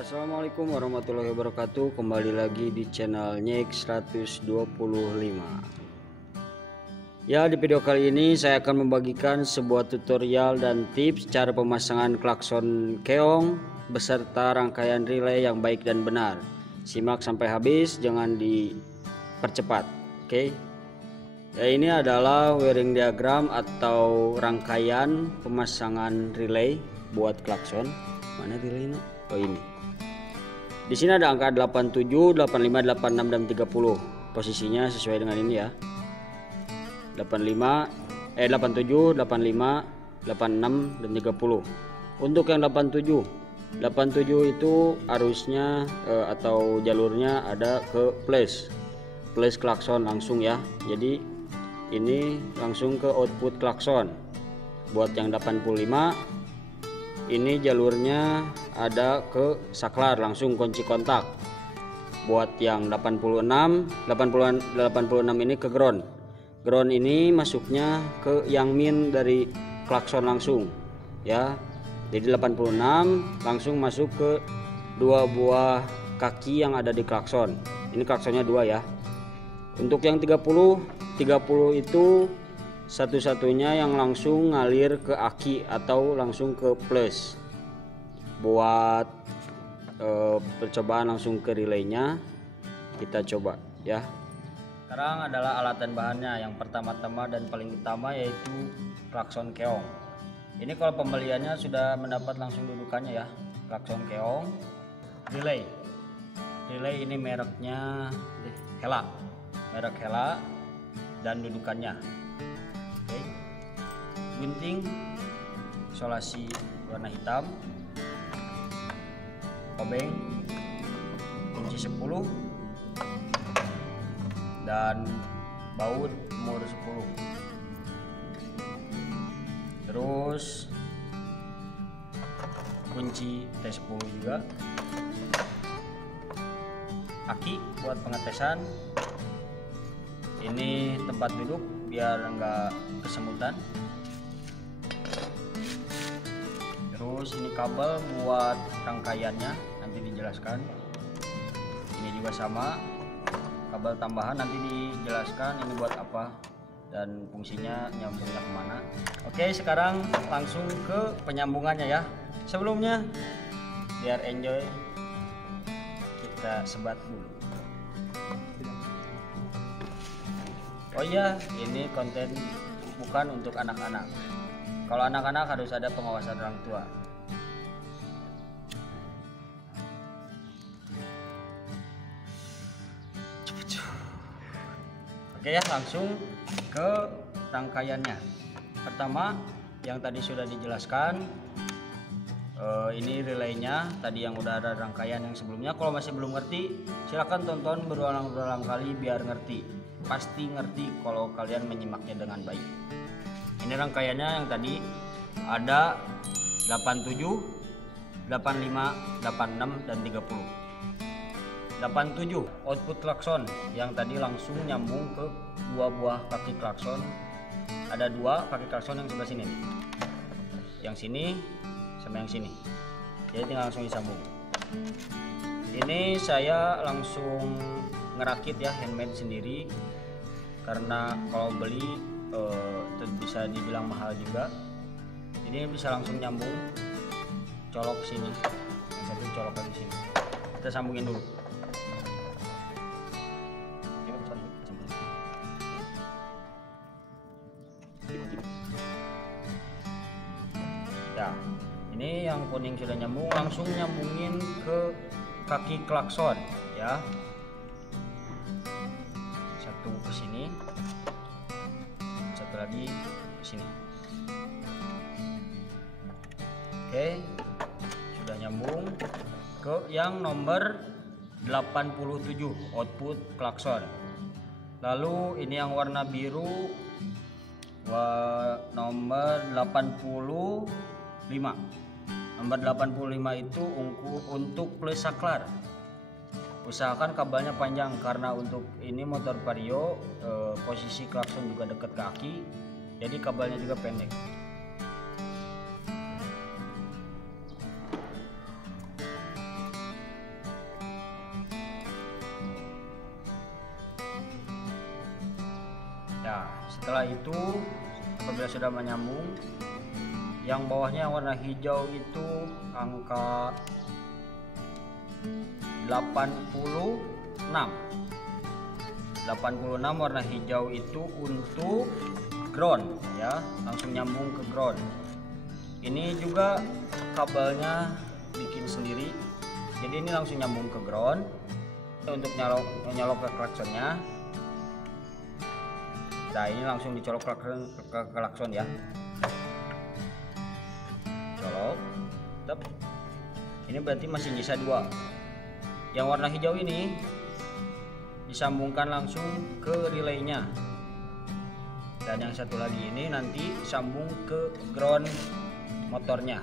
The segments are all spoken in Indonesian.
Assalamualaikum warahmatullahi wabarakatuh. Kembali lagi di channel Nyek 125. Ya, di video kali ini saya akan membagikan sebuah tutorial dan tips cara pemasangan klakson keong beserta rangkaian relay yang baik dan benar. Simak sampai habis, jangan dipercepat. Oke. Ya, ini adalah wiring diagram atau rangkaian pemasangan relay buat klakson. Mana relaynya? Oh, ini. Di sini ada angka 87, 85, 86 dan 30. Posisinya sesuai dengan ini ya. 87, 85, 86 dan 30. Untuk yang 87 itu arusnya atau jalurnya ada ke plus klakson langsung ya. Jadi ini langsung ke output klakson. Buat yang 85 ini jalurnya ada ke saklar langsung kunci kontak. Buat yang 86 ini ke ground. Ground ini masuknya ke yang min dari klakson langsung ya. Jadi 86 langsung masuk ke dua buah kaki yang ada di klakson. Ini klaksonnya dua ya. Untuk yang 30 itu satu-satunya yang langsung ngalir ke aki atau langsung ke plus. Buat percobaan langsung ke relaynya, kita coba ya. Sekarang adalah alat dan bahannya. Yang pertama-tama dan paling utama yaitu klakson keong. Ini kalau pembeliannya sudah mendapat langsung dudukannya ya. Klakson keong relay ini mereknya Hella, merek Hella, dan dudukannya. Oke. Gunting isolasi warna hitam, obeng kunci 10 dan baut umur 10. Terus kunci T10 juga, aki buat pengetesan. Ini tempat duduk biar enggak kesemutan. Terus ini kabel buat rangkaiannya, nanti dijelaskan. Ini juga sama, kabel tambahan nanti dijelaskan ini buat apa dan fungsinya nyambungnya kemana. Oke, sekarang langsung ke penyambungannya ya. Sebelumnya biar enjoy, kita sebat dulu. Oh iya, ini konten bukan untuk anak-anak. Kalau anak-anak harus ada pengawasan orang tua. Oke ya, langsung ke rangkaiannya. Pertama, yang tadi sudah dijelaskan, ini relaynya tadi yang udah ada rangkaian yang sebelumnya. Kalau masih belum ngerti, silahkan tonton berulang-ulang kali biar ngerti. Pasti ngerti kalau kalian menyimaknya dengan baik. Ini rangkaiannya yang tadi ada 87, 85, 86 dan 30. 87 output klakson yang tadi langsung nyambung ke dua buah kaki klakson. Ada dua kaki klakson yang sebelah sini, yang sini sama yang sini. Jadi tinggal langsung disambung. Ini saya langsung ngerakit ya, handmade sendiri, karena kalau beli bisa dibilang mahal juga. Ini bisa langsung nyambung, colok sini, yang satu colok di sini. Kita sambungin dulu. Nah, ini yang kuning sudah nyambung, langsung nyambungin ke kaki klakson ya. Satu ke sini, satu lagi ke sini. Oke, sudah nyambung ke yang nomor 87 output klakson. Lalu ini yang warna biru nomor 85. Nomor 85 itu untuk plus saklar. Usahakan kabelnya panjang karena untuk ini motor vario, posisi klakson juga dekat kaki, jadi kabelnya juga pendek. Nah, setelah itu apabila sudah menyambung, yang bawahnya yang warna hijau itu angka 86 warna hijau itu untuk ground ya, langsung nyambung ke ground. Ini juga kabelnya bikin sendiri, jadi ini langsung nyambung ke ground. Untuk nyolok ke klaksonnya, nah ini langsung dicolok ke klakson ya, colok. Ini berarti masih nyisa 2. Yang warna hijau ini disambungkan langsung ke relaynya, dan yang satu lagi ini nanti sambung ke ground motornya.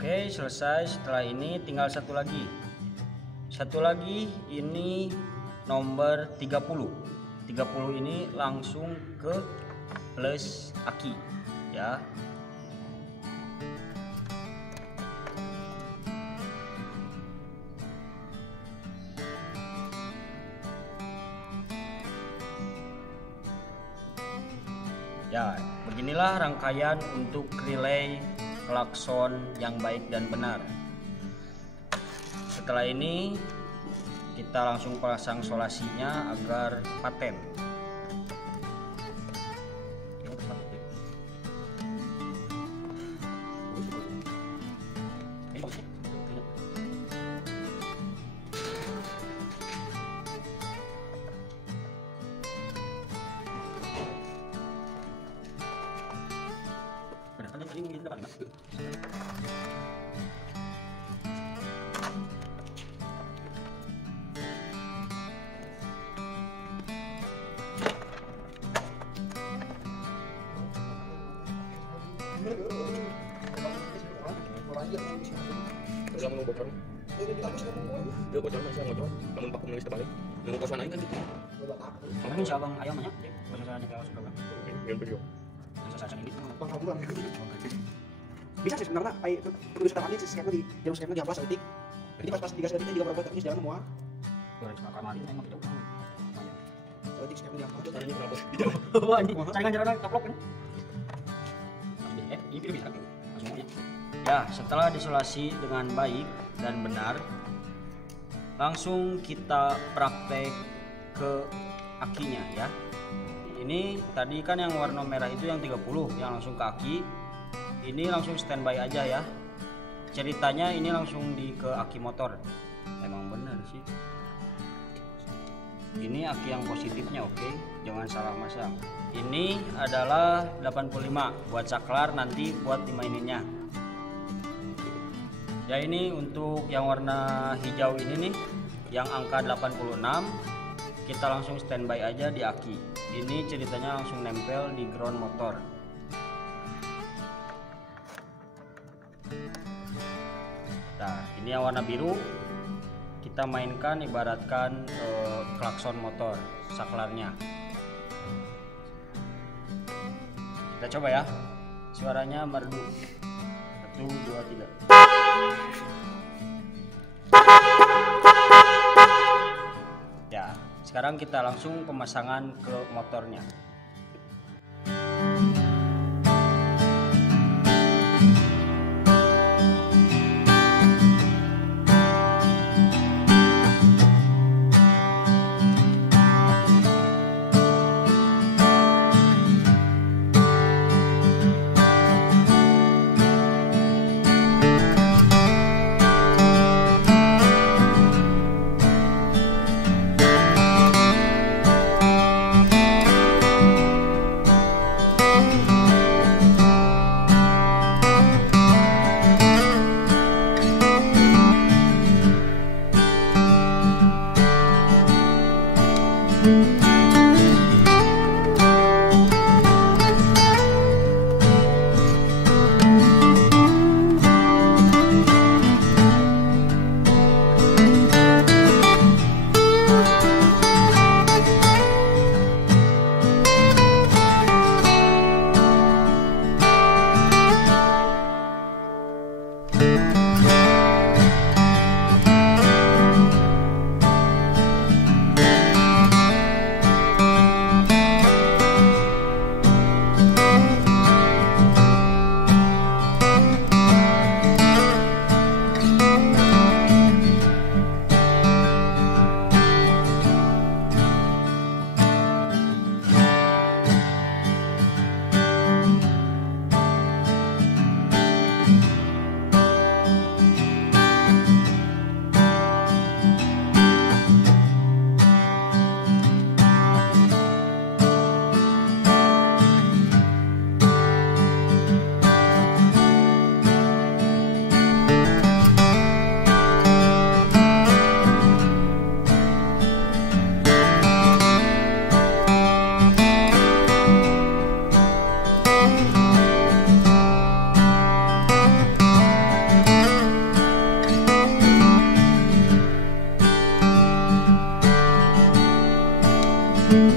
Oke, selesai. Setelah ini tinggal satu lagi ini nomor 30 ini langsung ke plus aki ya. Ya, beginilah rangkaian untuk relay klakson yang baik dan benar. Setelah ini kita langsung pasang solasinya agar paten. Makanya si abang ayam banyak, bahasa kayak suka bilang. Bisa sih sebenarnya, perlu setelah ini skemnya di jam skemnya di amplas detik. Jadi pas 3 detik dia berapa tapi jangan muat. Goreng kamari emang tidak tahu. Detik skemnya di amplas. Caranya kenapa? Wah, ini saringan jalan kaplok kan. Ini bisa kan? Semuanya. Ya, setelah disolasi dengan baik dan benar, langsung kita praktek ke akinya ya. Ini tadi kan yang warna merah itu yang 30 yang langsung ke aki. Ini langsung standby aja ya. Ceritanya ini langsung ke aki motor. Emang bener sih. Ini aki yang positifnya, oke, jangan salah masang. Ini adalah 85 buat saklar, nanti buat dimaininnya. Ya, ini untuk yang warna hijau ini nih, yang angka 86, kita langsung standby aja di aki. Ini ceritanya langsung nempel di ground motor. Nah, ini yang warna biru kita mainkan ibaratkan klakson motor, saklarnya. Kita coba ya, suaranya merdu. 1, 2, 3. Ya, sekarang kita langsung pemasangan ke motornya. Thank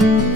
you.